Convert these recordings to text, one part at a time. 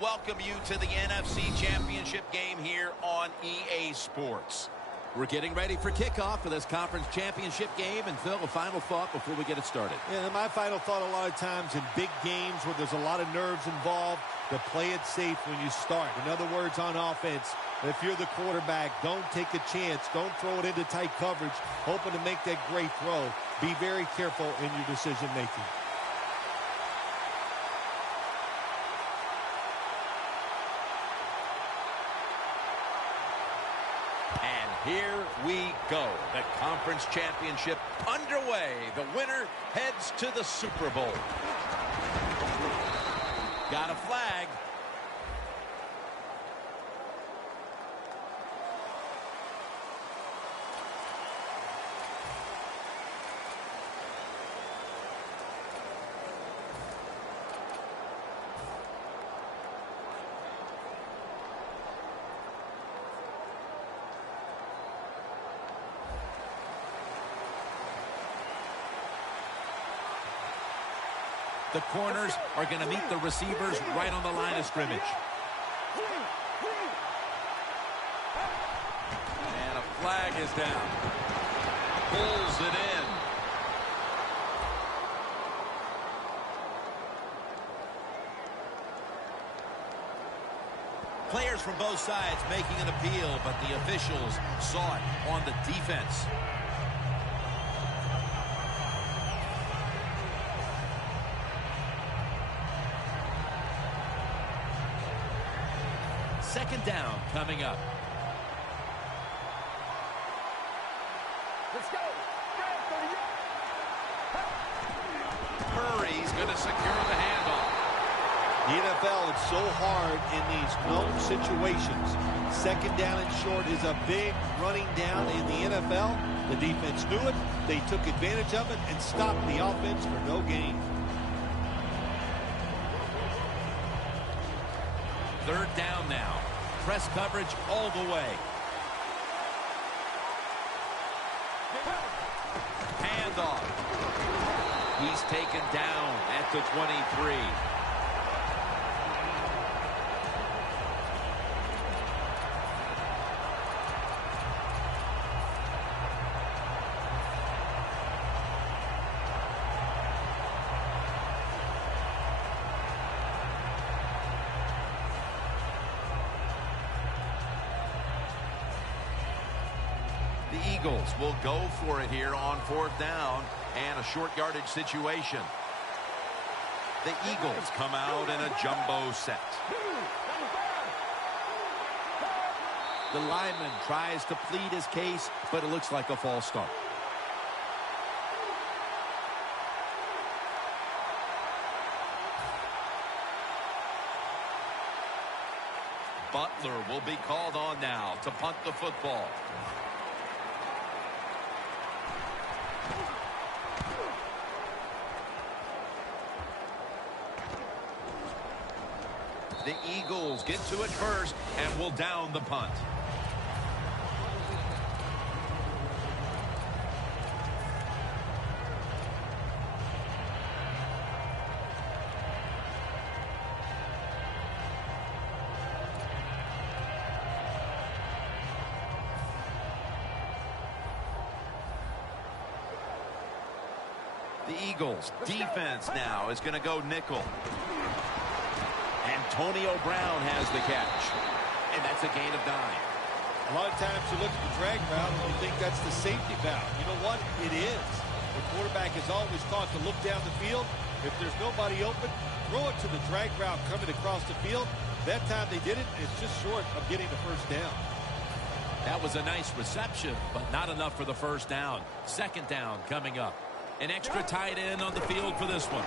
welcome you to the NFC Championship game here on EA Sports. We're getting ready for kickoff for this conference championship game. And Phil, a final thought before we get it started. Yeah, my final thought, a lot of times in big games where there's a lot of nerves involved, to play it safe when you start. In other words, on offense, if you're the quarterback, don't take a chance. Don't throw it into tight coverage, hoping to make that great throw. Be very careful in your decision-making. Here we go. The conference championship underway. The winner heads to the Super Bowl. Got a flag. The corners are going to meet the receivers right on the line of scrimmage. And a flag is down. Pulls it in. Players from both sides making an appeal, but the officials saw it on the defense. Second down coming up. Let's go. Murray's going to secure the handoff. The NFL, it's so hard in these known situations. Second down and short is a big running down in the NFL. The defense knew it. They took advantage of it and stopped the offense for no gain. Third down now. Press coverage all the way. Handoff. He's taken down at the 23. The Eagles will go for it here on fourth down and a short yardage situation. The Eagles come out in a jumbo set. The lineman tries to plead his case, but it looks like a false start. Butler will be called on now to punt the football. The Eagles get to it first and will down the punt. The Eagles defense now is going to go nickel. Antonio Brown has the catch. And that's a gain of 9. A lot of times you look at the drag route and you think that's the safety valve. You know what? It is. The quarterback is always taught to look down the field. If there's nobody open, throw it to the drag route coming across the field. That time they did it. It's just short of getting the first down. That was a nice reception, but not enough for the first down. Second down coming up. An extra tight end on the field for this one.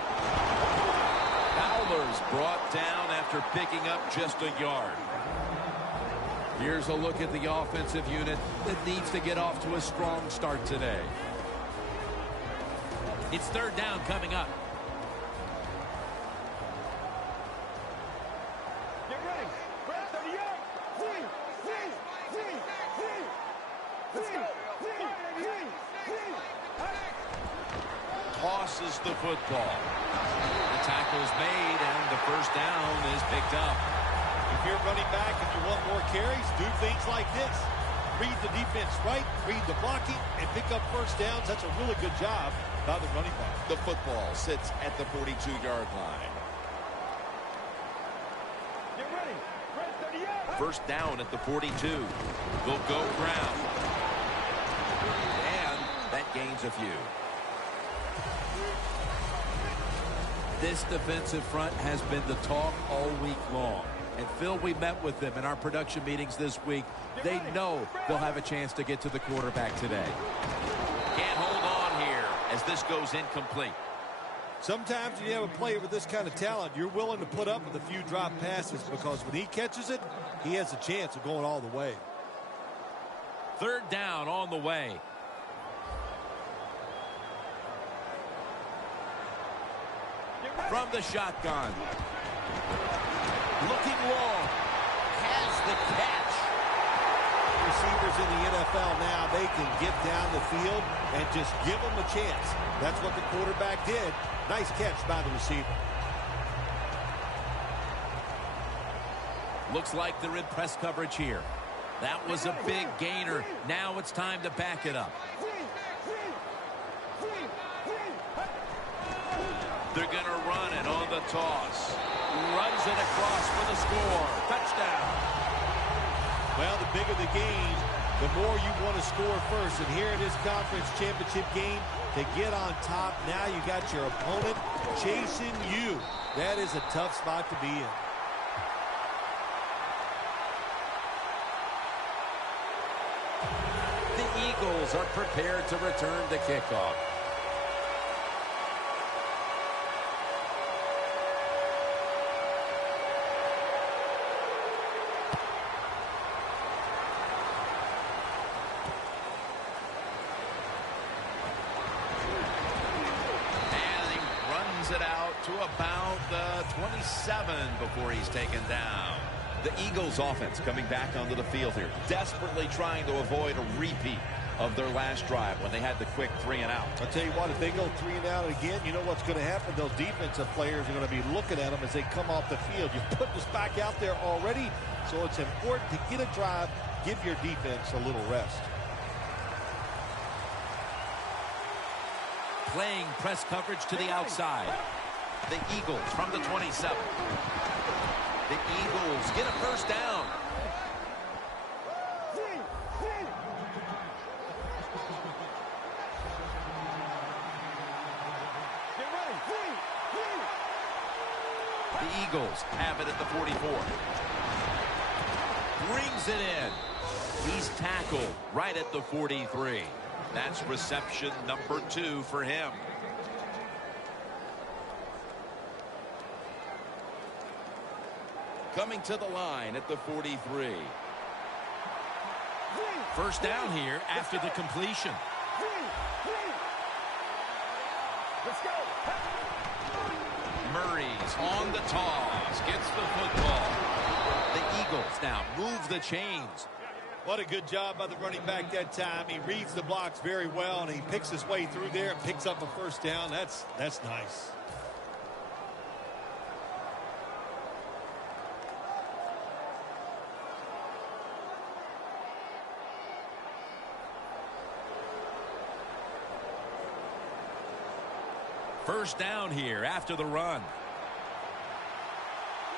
Fowler's brought down after picking up just a yard. Here's a look at the offensive unit that needs to get off to a strong start today. It's third down coming up. Get ready. Grab 30 yards. Let's go. Tosses the football. The tackle's made and the first down is picked up. If you're running back and you want more carries, do things like this. Read the defense right, read the blocking, and pick up first downs. That's a really good job by the running back. The football sits at the 42-yard line. Get ready. Red 30 yards. First down at the 42. They'll go ground. And that gains a few. This defensive front has been the talk all week long. And, Phil, we met with them in our production meetings this week. They know they'll have a chance to get to the quarterback today. Can't hold on here as this goes incomplete. Sometimes when you have a player with this kind of talent, you're willing to put up with a few drop passes because when he catches it, he has a chance of going all the way. Third down on the way. From the shotgun. Looking long. Has the catch. Receivers in the NFL now, they can get down the field and just give them a chance. That's what the quarterback did. Nice catch by the receiver. Looks like they're in press coverage here. That was a big gainer. Now it's time to back it up. They're going to run it on the toss. Runs it across for the score. Touchdown. Well, the bigger the gain, the more you want to score first. And here in this conference championship game, to get on top, now you got your opponent chasing you. That is a tough spot to be in. The Eagles are prepared to return the kickoff. It out to about the 27 before he's taken down. The Eagles offense coming back onto the field here, desperately trying to avoid a repeat of their last drive when they had the quick 3 and out. I'll tell you what, if they go 3 and out again, you know what's going to happen? Those defensive players are going to be looking at them as they come off the field. You're putting us back out there already, so it's important to get a drive, give your defense a little rest. Playing press coverage to the outside. The Eagles from the 27. The Eagles get a first down. The Eagles have it at the 44. Brings it in. He's tackled right at the 43. That's reception number 2 for him. Coming to the line at the 43. First down here after the completion. Let's go. Murray's on the toss. Gets the football. The Eagles now move the chains. What a good job by the running back that time. He reads the blocks very well, and he picks his way through there and picks up a first down. That's nice. First down here after the run.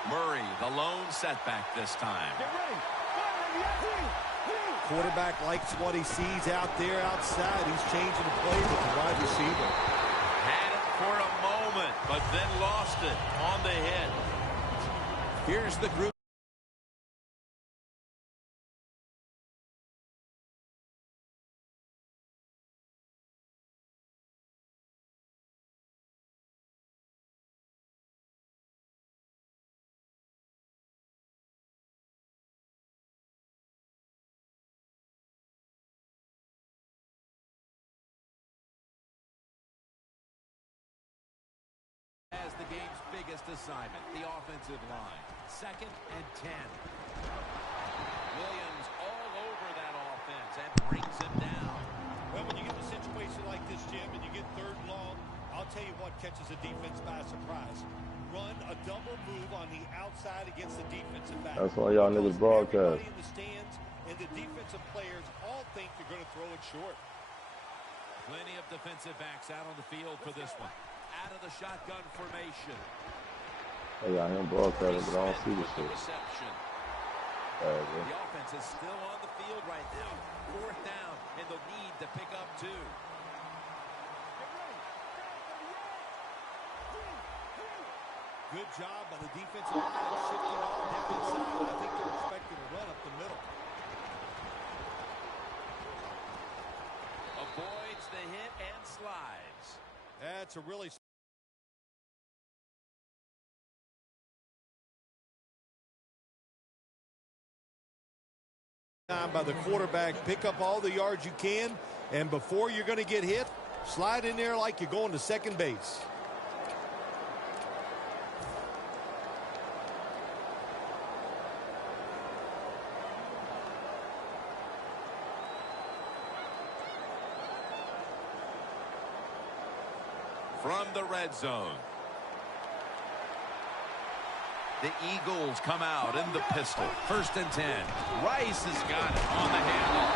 Murray, the lone setback this time. Get ready. Quarterback likes what he sees out there outside. He's changing the play with the wide receiver. Had it for a moment, but then lost it on the hit. Here's the group. As the game's biggest assignment, the offensive line. 2nd and 10. Williams all over that offense and brings him down. Well, when you get a situation like this, Jim, and you get 3rd and long, I'll tell you what catches the defense by surprise. run a double move on the outside against the defensive back. That's why y'all niggas broadcast. Everybody in the stands and the defensive players all think they're going to throw it short. Plenty of defensive backs out on the field for this one. Out of the shotgun formation. Hey, y'all him broadcasting, but I don't see the shit. Reception. The The offense is still on the field right now. 4th down, and they'll need to pick up 2. Good job by the defensive line, shifting all down inside. I think they're expecting a run up the middle. Avoids the hit and slides. That's a really time by the quarterback. Pick up all the yards you can, and before you're going to get hit, slide in there like you're going to second base. From the red zone. The Eagles come out in the pistol. 1st and 10. Rice has got it on the handle.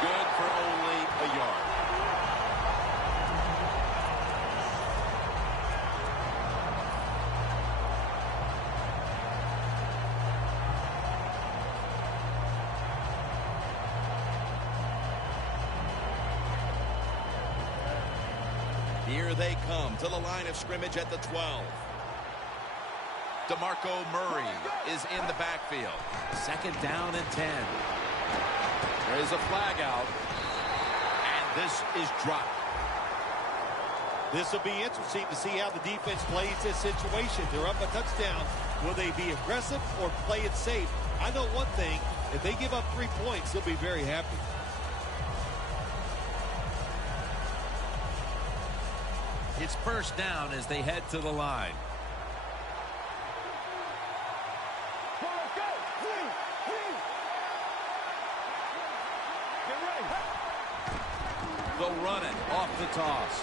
Good for only a yard. Here they come to the line of scrimmage at the 12. DeMarco Murray is in the backfield. 2nd down and 10. There's a flag out. And this is dropped. This will be interesting to see how the defense plays this situation. They're up a touchdown. Will they be aggressive or play it safe? I know one thing. If they give up 3 points, they'll be very happy. It's 1st down as they head to the line. They'll run it off the toss.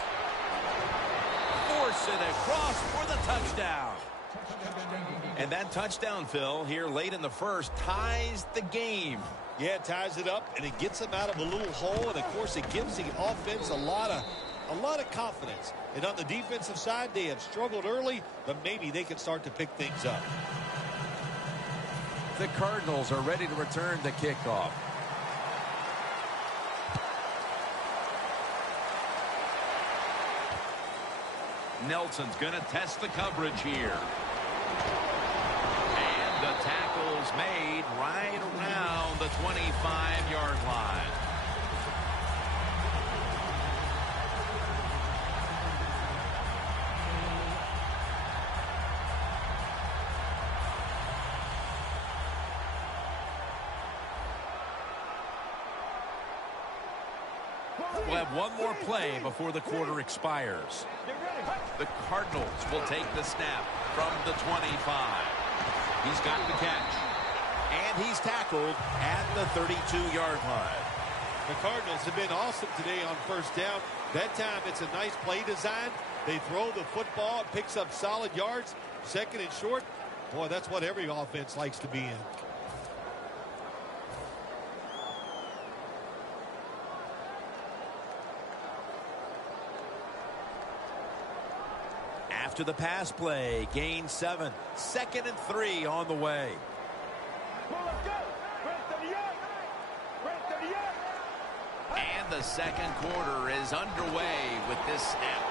Force it across for the touchdown. And that touchdown, Phil, here late in the 1st, ties the game. Yeah, it ties it up, and it gets them out of a little hole, and, of course, it gives the offense a lot of confidence. And on the defensive side, they have struggled early, but maybe they can start to pick things up. The Cardinals are ready to return the kickoff. Nelson's going to test the coverage here. And the tackle's made right around the 25-yard line. We'll have one more play before the quarter expires. The Cardinals will take the snap from the 25. He's got the catch. And he's tackled at the 32-yard line. The Cardinals have been awesome today on 1st down. That time it's a nice play design. They throw the football, it picks up solid yards. 2nd and short. Boy, that's what every offense likes to be in. After the pass play, gain 7. 2nd and 3 on the way. And the 2nd quarter is underway with this snap.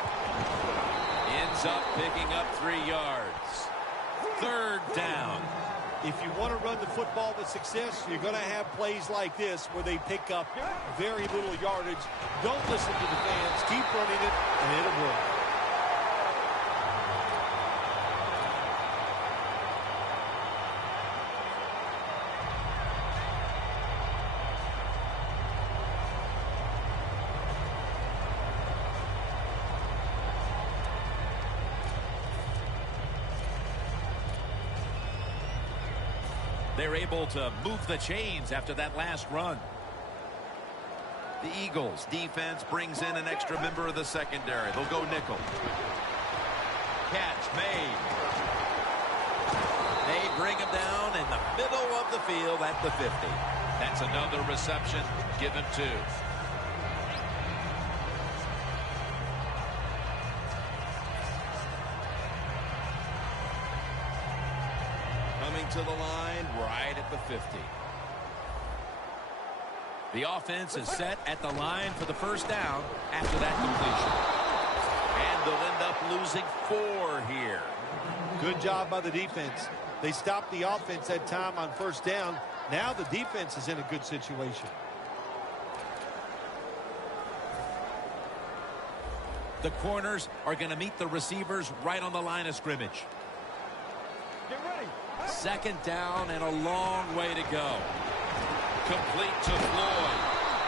Ends up picking up 3 yards. 3rd down. If you want to run the football with success, you're going to have plays like this where they pick up very little yardage. Don't listen to the fans. Keep running it, and it'll work. They're able to move the chains after that last run. The Eagles defense brings in an extra member of the secondary. They'll go nickel. Catch made. bring him down in the middle of the field at the 50. That's another reception. Give him 2. Coming to the line right at the 50. The offense is set at the line for the first down after that completion. And they'll end up losing 4 here. Good job by the defense. They stopped the offense that time on first down. Now the defense is in a good situation. The corners are going to meet the receivers right on the line of scrimmage. Get ready. Second down and a long way to go. Complete to Floyd.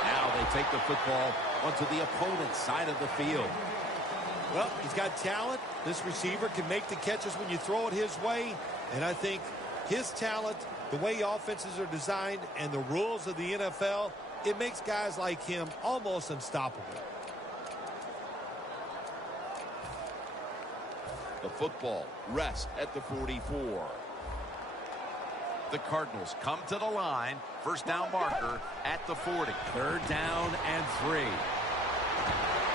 Now they take the football onto the opponent's side of the field. Well, he's got talent. This receiver can make the catches when you throw it his way. And I think his talent, the way offenses are designed, and the rules of the NFL, it makes guys like him almost unstoppable. The football rests at the 44. The Cardinals come to the line. First down marker at the 40. Third down and 3.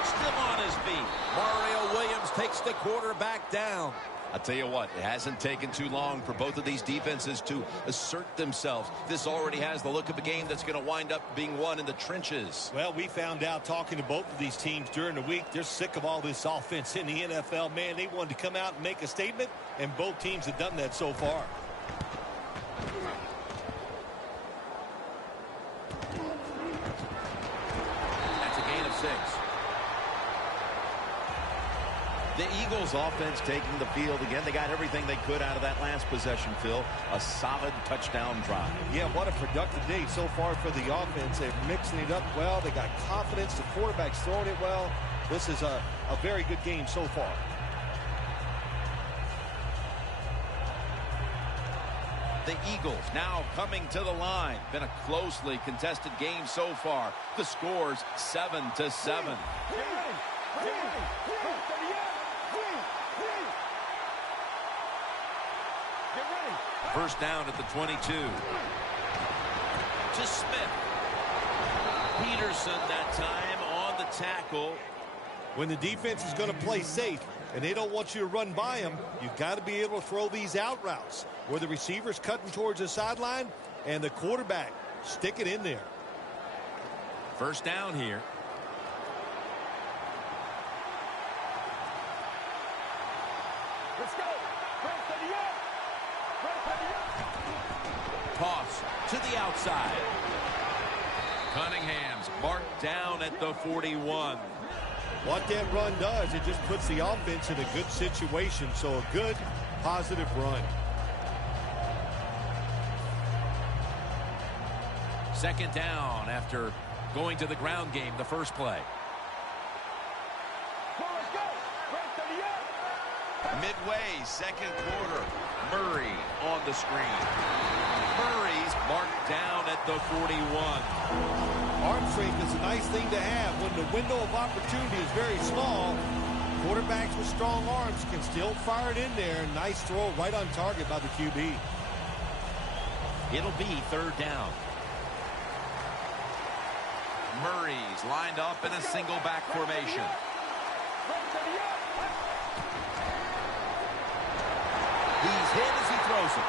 Still on his feet. Mario Williams takes the quarterback down. I'll tell you what, it hasn't taken too long for both of these defenses to assert themselves. This already has the look of a game that's going to wind up being won in the trenches. Well, we found out talking to both of these teams during the week, they're sick of all this offense in the NFL. Man, they wanted to come out and make a statement, and both teams have done that so far. That's a gain of 6. The Eagles offense taking the field again. They got everything they could out of that last possession, Phil. A solid touchdown drive. Yeah, what a productive day so far for the offense. They're mixing it up well. They got confidence. The quarterback's throwing it well. This is a very good game so far. The Eagles now coming to the line. Been a closely contested game so far. The score's 7-7. Get ready. Get ready. Get ready. First down at the 22. To Smith. Peterson that time on the tackle. When the defense is going to play safe and they don't want you to run by them, you've got to be able to throw these out routes where the receiver's cutting towards the sideline and the quarterback stick it in there. First down here. Let's go. Toss to the outside. Cunningham's marked down at the 41. What that run does, it just puts the offense in a good situation. So a good, positive run. Second down after going to the ground game the first play. Midway, second quarter. Murray on the screen. Murray's marked down at the 41. Arm strength is a nice thing to have. When the window of opportunity is very small, quarterbacks with strong arms can still fire it in there. Nice throw right on target by the QB. It'll be third down. Murray's lined up in a single back formation. He's hit as he throws it.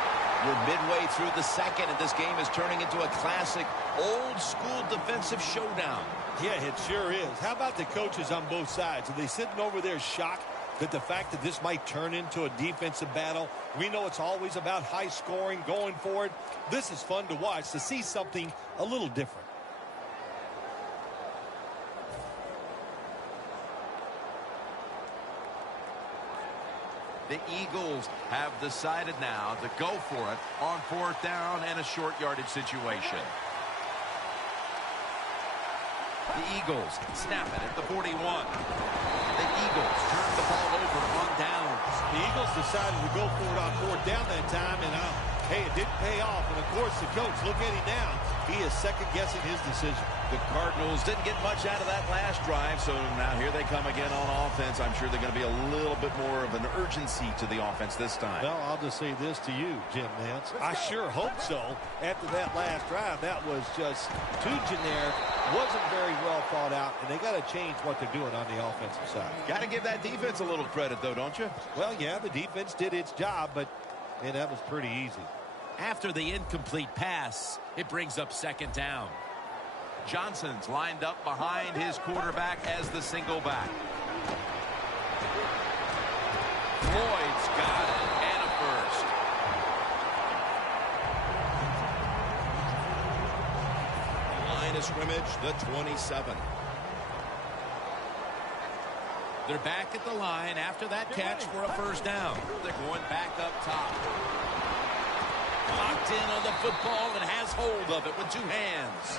We're midway through the second, and this game is turning into a classic old-school defensive showdown. Yeah, it sure is. How about the coaches on both sides? Are they sitting over there shocked that the fact that this might turn into a defensive battle? We know it's always about high scoring, going for it. This is fun to watch, to see something a little different. The Eagles have decided now to go for it on fourth down and a short yardage situation. The Eagles snap it at the 41. The Eagles turn the ball over on downs. The Eagles decided to go for it on fourth down that time, and hey, it didn't pay off. And of course, the coach, look at him now. He is second-guessing his decision. The Cardinals didn't get much out of that last drive, so now here they come again on offense. I'm sure they're going to be a little bit more of an urgency to the offense this time. Well, I'll just say this to you, Jim Nance. I sure hope so. After that last drive, that was just too generic, wasn't very well thought out, and they got to change what they're doing on the offensive side. Got to give that defense a little credit, though, don't you? Well, yeah, the defense did its job, but man, that was pretty easy. After the incomplete pass, it brings up second down. Johnson's lined up behind his quarterback as the single back. Floyd's got it, and a first. Line of scrimmage, the 27. They're back at the line after that catch for a first down. They're going back up top. Locked in on the football and has hold of it with two hands.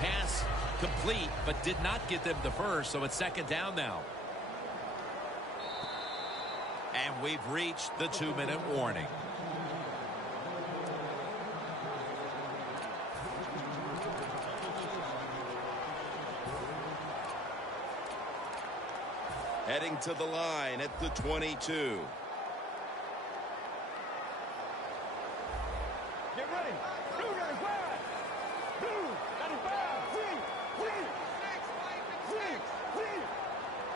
Pass complete, but did not get them the first, so it's second down now. And we've reached the 2-minute warning. Heading to the line at the 22. Get ready. Blue 95. Blue 95. Green. Green. Green. Green.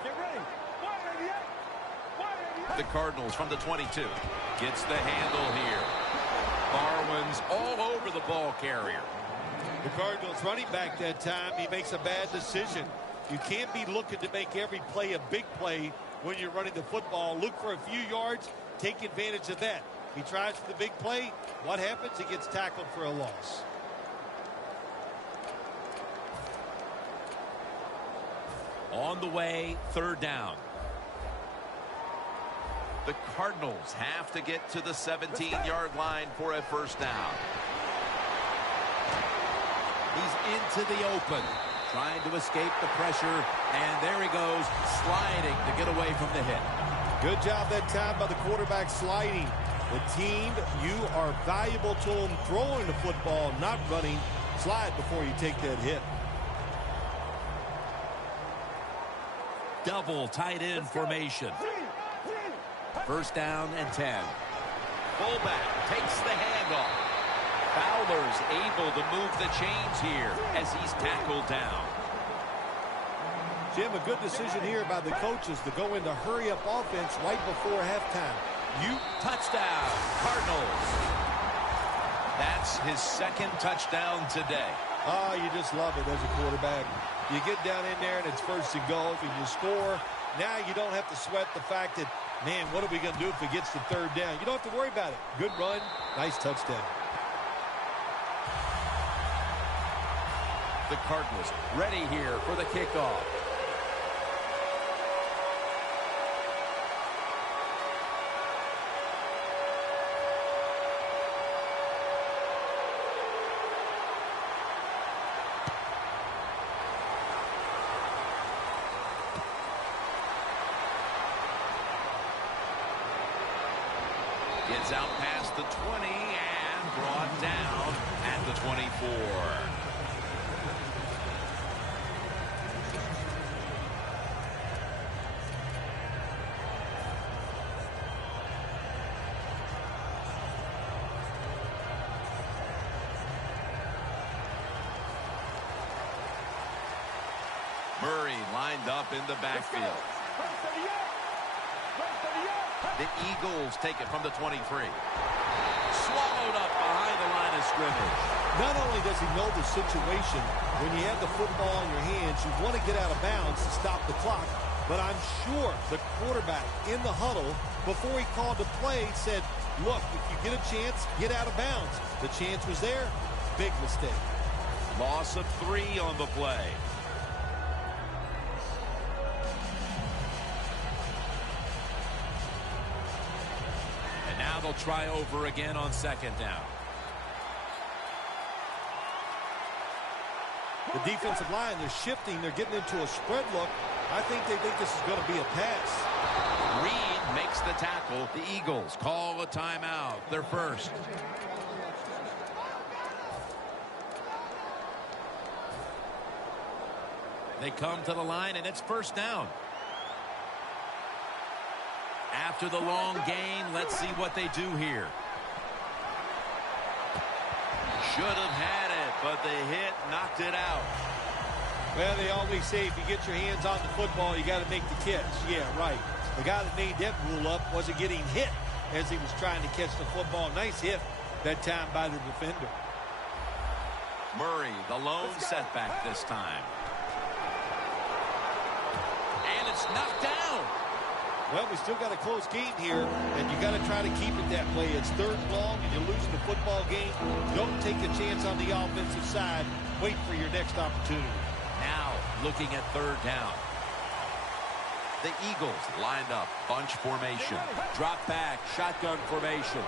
Get ready. 188. 188. The Cardinals from the 22. Gets the handle here. Barwin's all over the ball carrier. The Cardinals running back that time, he makes a bad decision. You can't be looking to make every play a big play when you're running the football. Look for a few yards, take advantage of that. He tries for the big play. What happens? He gets tackled for a loss. On the way, third down. The Cardinals have to get to the 17-yard line for a first down. He's into the open, trying to escape the pressure, and there he goes, sliding to get away from the hit. Good job that time by the quarterback sliding. The team, you are valuable to them throwing the football, not running. Slide before you take that hit. Double tight end formation. First down and 10. Fullback takes the handoff. Fowler's able to move the chains here as he's tackled down. Jim, a good decision here by the coaches to go into hurry-up offense right before halftime. Touchdown, Cardinals. That's his second touchdown today. Oh, you just love it as a quarterback. You get down in there and it's first and goal and you score. Now you don't have to sweat the fact that, man, what are we going to do if it gets to third down? You don't have to worry about it. Good run, nice touchdown. The Cardinals ready here for the kickoff. Gets out past the 20 and brought down at the 24. Murray lined up in the backfield. The Eagles take it from the 23. Swallowed up behind the line of scrimmage. Not only does he know the situation, when you have the football in your hands, you want to get out of bounds to stop the clock. But I'm sure the quarterback in the huddle, before he called the play, said, look, if you get a chance, get out of bounds. The chance was there. Big mistake. Loss of 3 on the play. Now they'll try over again on second down. The defensive line, they're shifting. They're getting into a spread look. I think they think this is going to be a pass. Reed makes the tackle. The Eagles call a timeout. Their first. They come to the line, and it's first down. After the long gain, let's see what they do here. Should have had it, but the hit knocked it out. Well, they always say if you get your hands on the football, you got to make the catch. Yeah, right. The guy that made that rule up wasn't getting hit as he was trying to catch the football. Nice hit that time by the defender. Murray, the lone setback this time. And it's knocked down. Well, we still got a close game here, and you got to try to keep it that way. It's third and long, and you're losing the football game. Don't take a chance on the offensive side. Wait for your next opportunity. Now looking at third down. The Eagles lined up, bunch formation. Drop back, shotgun formation.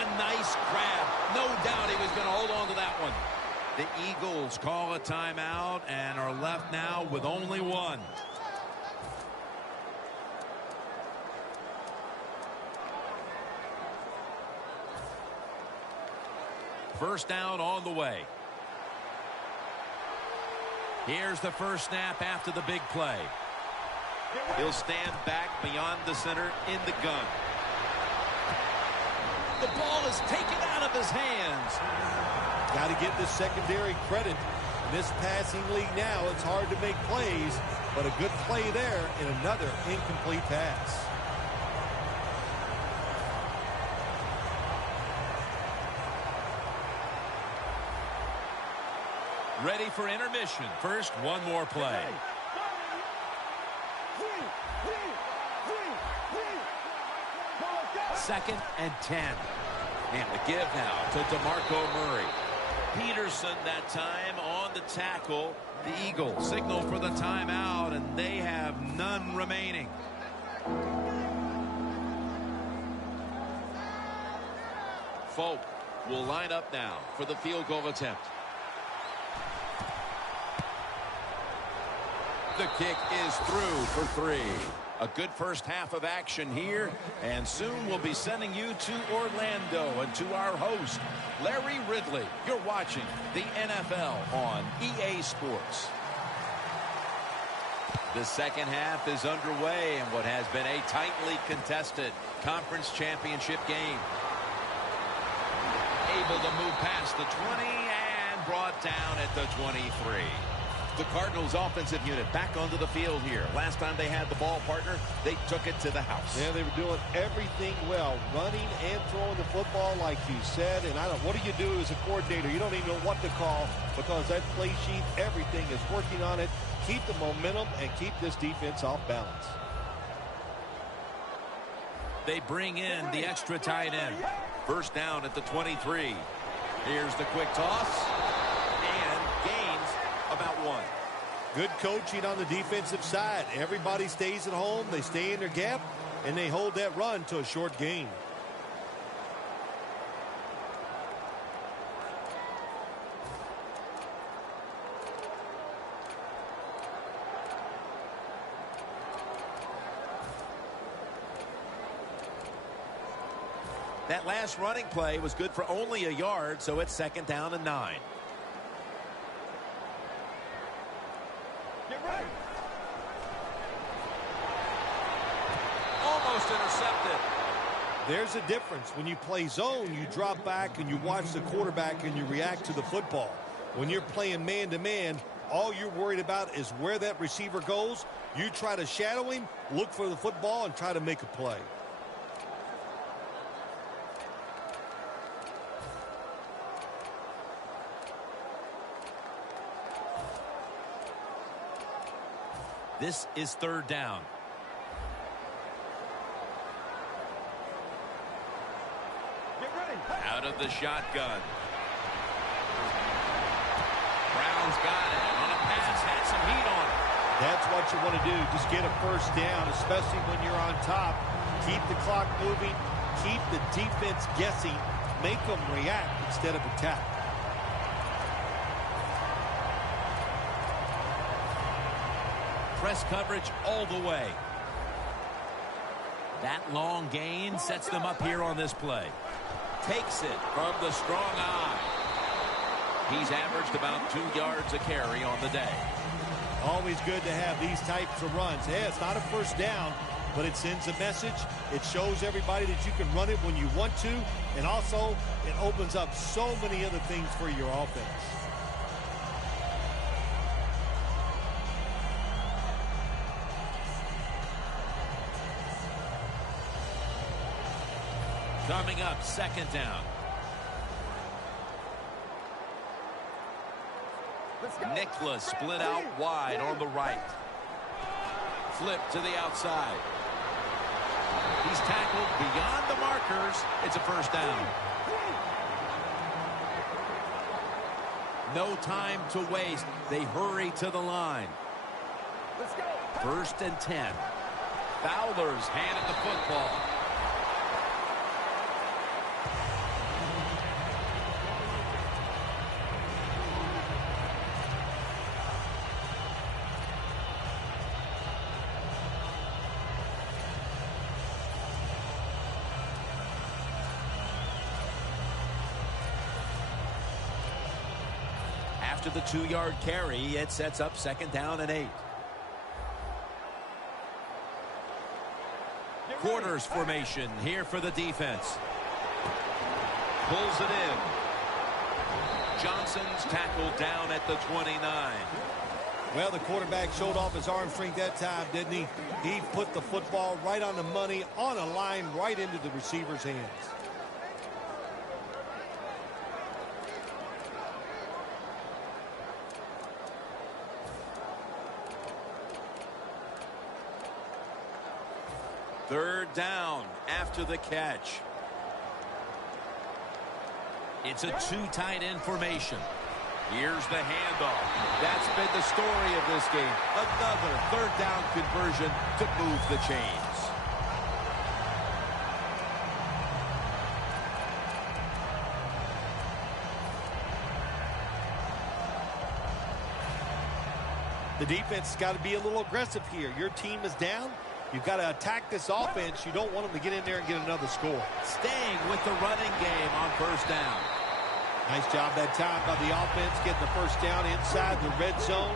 A nice grab. No doubt he was going to hold on to that one. The Eagles call a timeout and are left now with only one. First down on the way. Here's the first snap after the big play. He'll stand back beyond the center in the gun. The ball is taken out of his hands. Got to give the secondary credit. In this passing league now, it's hard to make plays, but a good play there and another incomplete pass. Ready for intermission. First, one more play. Second and 10. And the give now to DeMarco Murray. Peterson that time on the tackle. The Eagles signal for the timeout, and they have none remaining. Folk will line up now for the field goal attempt. The kick is through for 3. A good first half of action here, and soon we'll be sending you to Orlando and to our host, Larry Ridley. You're watching the NFL on EA Sports. The second half is underway in what has been a tightly contested conference championship game. Able to move past the 20 and brought down at the 23. The Cardinals offensive unit back onto the field here. Last time they had the ball, partner, they took it to the house. Yeah, they were doing everything well, running and throwing the football like you said. And what do you do as a coordinator? You don't even know what to call because that play sheet, everything is working on it. Keep the momentum and keep this defense off balance. They bring in the extra tight end. First down at the 23. Here's the quick toss. And gains about 1. Good coaching on the defensive side. Everybody stays at home. They stay in their gap, and they hold that run to a short gain. That last running play was good for only a yard, so it's second down and 9. Get ready. Almost intercepted. There's a difference. When you play zone, you drop back and you watch the quarterback and you react to the football. When you're playing man-to-man, all you're worried about is where that receiver goes. You try to shadow him, look for the football, and try to make a play. This is third down. Get ready. Out of the shotgun. Brown's got it. On a pass, had some heat on it. That's what you want to do. Just get a first down, especially when you're on top. Keep the clock moving. Keep the defense guessing. Make them react instead of attack. Press coverage all the way. That long gain sets them up here on this play. Takes it from the strong eye. He's averaged about 2 yards a carry on the day. Always good to have these types of runs. Yeah, it's not a first down, but it sends a message. It shows everybody that you can run it when you want to, and also it opens up so many other things for your offense. Coming up, second down. Nicholas split out wide on the right. Flip to the outside. He's tackled beyond the markers. It's a first down. No time to waste. They hurry to the line. First and 10. Fowler's handed the football. After the 2-yard carry, it sets up second down and 8. Quarters formation here for the defense. Pulls it in. Johnson's tackled down at the 29. Well, the quarterback showed off his arm strength that time, didn't he? He put the football right on the money, on a line, right into the receiver's hands. Third down after the catch. It's a 2 tight end formation. Here's the handoff. That's been the story of this game. Another third down conversion to move the chains. The defense has got to be a little aggressive here. Your team is down. You've got to attack this offense. You don't want them to get in there and get another score. Staying with the running game on first down. Nice job that time by the offense getting the first down inside the red zone.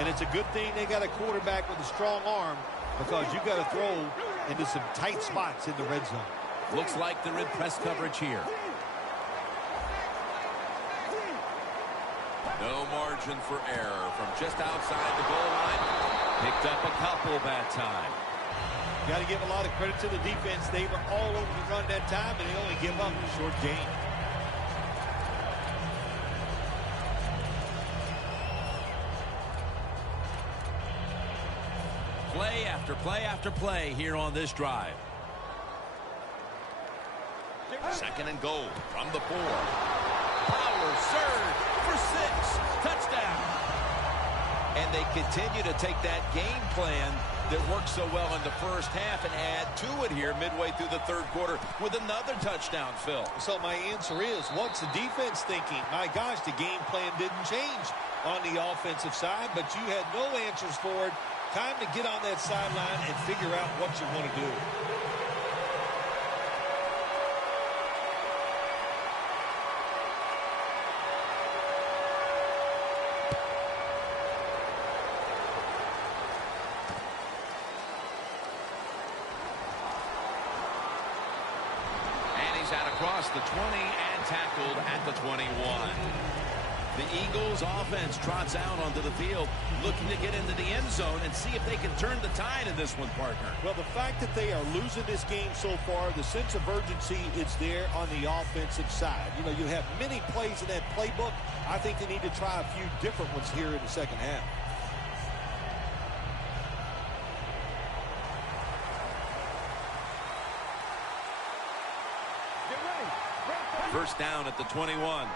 And it's a good thing they got a quarterback with a strong arm, because you got to throw into some tight spots in the red zone. Looks like they're in press coverage here. No margin for error from just outside the goal line. Picked up a couple that time. Got to give a lot of credit to the defense. They were all over the run that time, and they only give up a short gain. Play after play after play here on this drive. Second and goal from the 4. Power surge for 6. Touchdown. And they continue to take that game plan that worked so well in the first half and add to it here midway through the third quarter with another touchdown, Phil. So my answer is, what's the defense thinking? My gosh, the game plan didn't change on the offensive side, but you had no answers for it. Time to get on that sideline and figure out what you want to do. Across the 20 and tackled at the 21. The Eagles offense trots out onto the field, looking to get into the end zone and see if they can turn the tide in this one, partner. Well, the fact that they are losing this game so far, the sense of urgency is there on the offensive side. You know, you have many plays in that playbook. I think they need to try a few different ones here in the second half. First down at the 21.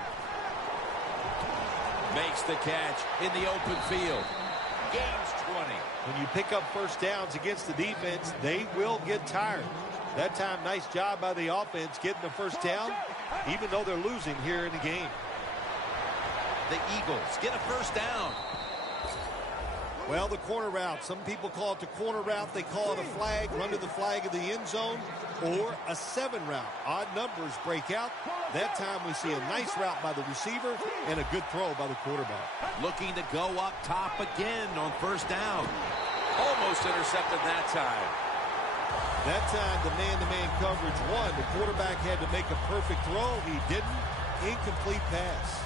Makes the catch in the open field. Gains 20. When you pick up first downs against the defense, they will get tired. That time, nice job by the offense getting the first down, even though they're losing here in the game. The Eagles get a first down. Well, the corner route. Some people call it the corner route. They call it a flag, run to the flag of the end zone, or a 7 route. Odd numbers break out. That time we see a nice route by the receiver and a good throw by the quarterback. Looking to go up top again on first down. Almost intercepted that time. That time the man-to-man coverage won. The quarterback had to make a perfect throw. He didn't. Incomplete pass.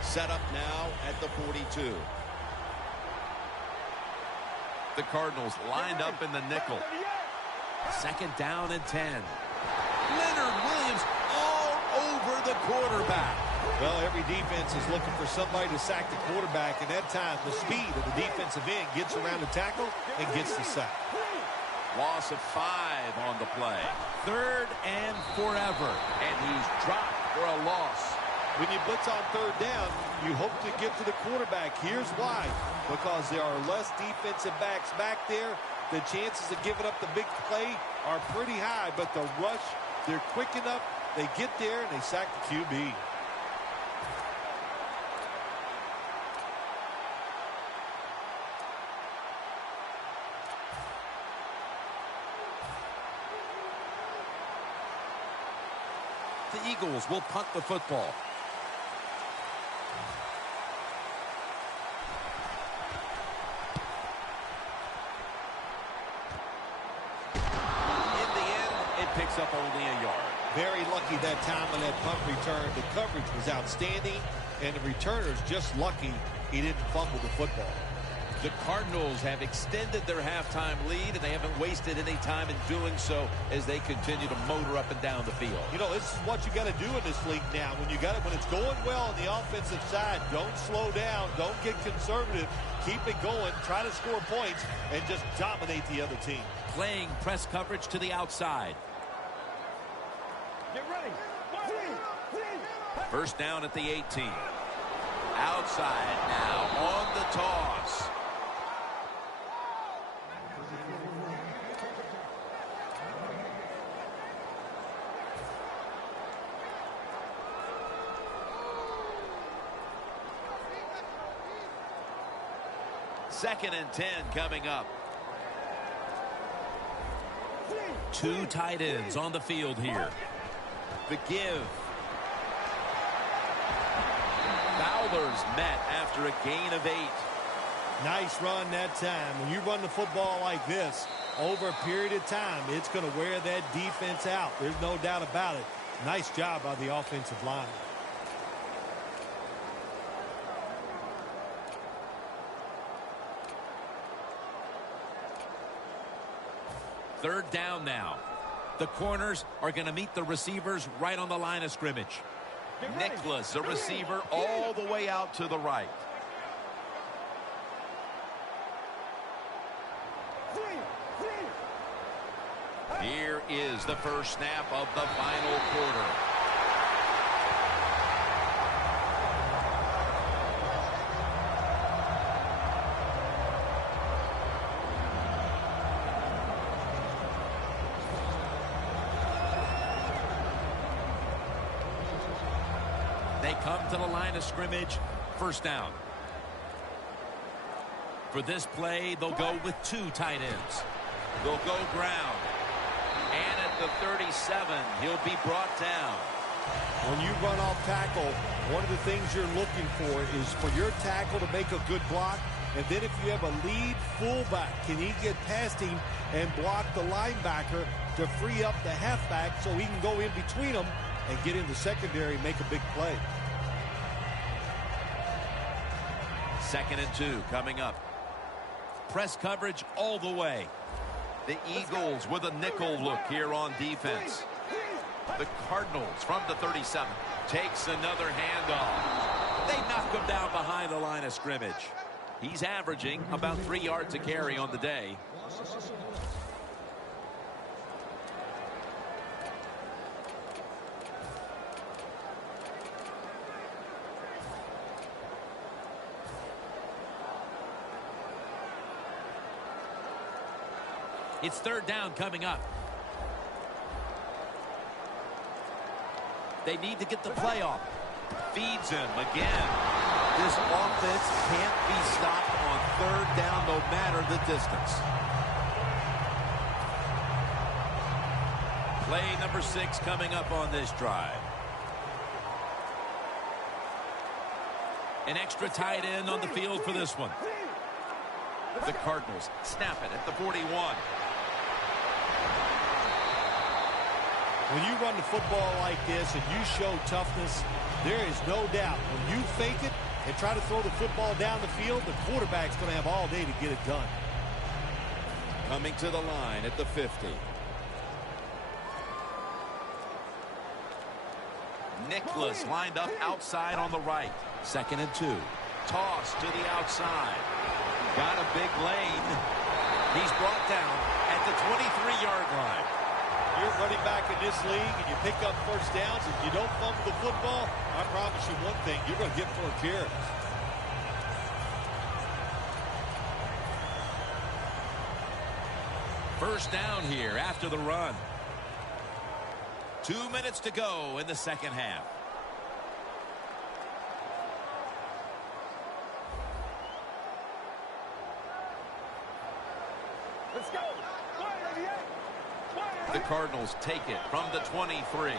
Set up now at the 42. The Cardinals lined up in the nickel. Second down and 10. Leonard Williams all over the quarterback. Well, every defense is looking for somebody to sack the quarterback, and that time the speed of the defensive end gets around the tackle and gets the sack. Loss of 5 on the play. Third and forever. And he's dropped for a loss. When you blitz on third down, you hope to get to the quarterback. Here's why. Because there are less defensive backs back there. The chances of giving up the big play are pretty high, but the rush, they're quick enough. They get there, and they sack the QB. The Eagles will punt the football. Picks up only a yard. Very lucky that time on that punt return. The coverage was outstanding, and the returner's just lucky he didn't fumble the football. The Cardinals have extended their halftime lead, and they haven't wasted any time in doing so as they continue to motor up and down the field. You know, this is what you got to do in this league now. When it's going well on the offensive side, don't slow down. Don't get conservative. Keep it going. Try to score points and just dominate the other team. Playing press coverage to the outside. Get ready. First down at the 18. Outside now on the toss. Second and 10 coming up. Two tight ends on the field here. The give. Fowler's met after a gain of 8. Nice run that time. When you run the football like this, over a period of time, it's going to wear that defense out. There's no doubt about it. Nice job by the offensive line. Third down now. The corners are going to meet the receivers right on the line of scrimmage. Nicholas, a receiver all the way out to the right. Here is the first snap of the final quarter. They come to the line of scrimmage. First down. For this play, they'll go with 2 tight ends. They'll go ground. And at the 37, he'll be brought down. When you run off tackle, one of the things you're looking for is for your tackle to make a good block. And then if you have a lead fullback, can he get past him and block the linebacker to free up the halfback so he can go in between them and get in the secondary and make a big play. Second and 2 coming up. Press coverage all the way. The Eagles with a nickel look here on defense. The Cardinals from the 37 takes another handoff. They knock him down behind the line of scrimmage. He's averaging about 3 yards a carry on the day. It's third down coming up. They need to get the play off. Feeds him again. This offense can't be stopped on third down no matter the distance. Play number 6 coming up on this drive. An extra tight end on the field for this one. The Cardinals snap it at the 41. When you run the football like this and you show toughness, there is no doubt when you fake it and try to throw the football down the field, the quarterback's going to have all day to get it done. Coming to the line at the 50. Nicholas lined up outside on the right. 2nd and 2. Toss to the outside. Got a big lane. He's brought down at the 23-yard line. You're running back in this league and you pick up first downs and you don't fumble the football, I promise you one thing, you're going to get 4 carries. First down here after the run. 2 minutes to go in the second half. Let's go. The Cardinals take it from the 23. The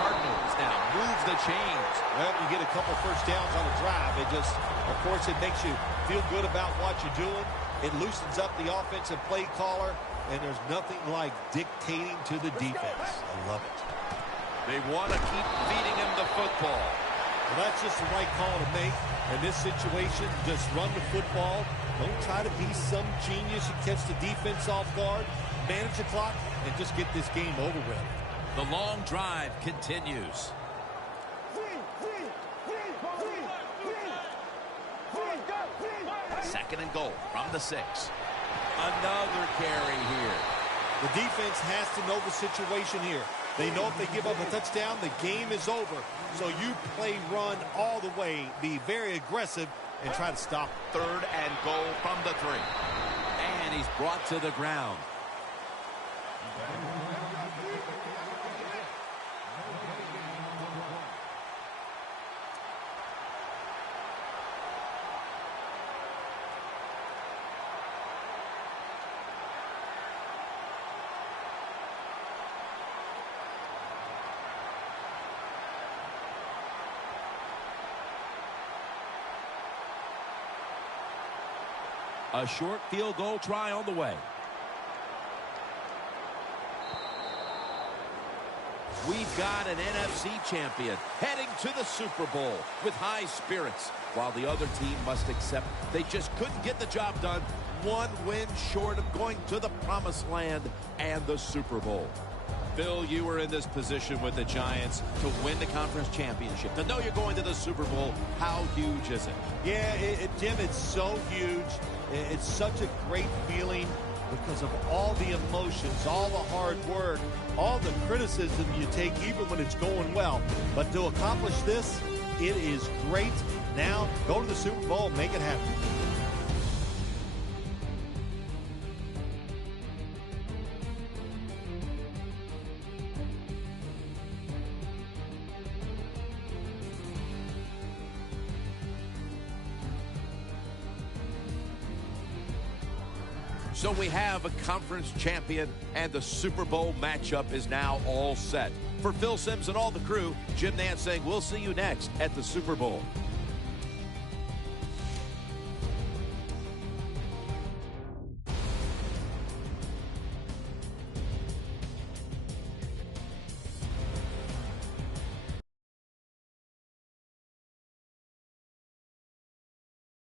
Cardinals now move the chains. Well, you get a couple first downs on a drive. It just, of course, it makes you feel good about what you're doing. It loosens up the offensive play caller, and there's nothing like dictating to the defense. I love it. They want to keep feeding him the football. Well, that's just the right call to make. In this situation, just run the football. Don't try to be some genius and catch the defense off guard. Manage the clock and just get this game over with. The long drive continues. Second and goal from the 6. Another carry here. The defense has to know the situation here. They know if they give up a touchdown, the game is over. So you play run all the way, be very aggressive, and try to stop. Third and goal from the 3. And he's brought to the ground. A short field goal try on the way. We've got an NFC champion heading to the Super Bowl with high spirits, while the other team must accept they just couldn't get the job done. One win short of going to the promised land and the Super Bowl. Phil, you were in this position with the Giants to win the conference championship. To know you're going to the Super Bowl, how huge is it? Yeah, Jim, it's so huge. It's such a great feeling because of all the emotions, all the hard work, all the criticism you take even when it's going well. But to accomplish this, it is great. Now, go to the Super Bowl and make it happen. So we have a conference champion, and the Super Bowl matchup is now all set. For Phil Simms and all the crew, Jim Nantz saying we'll see you next at the Super Bowl.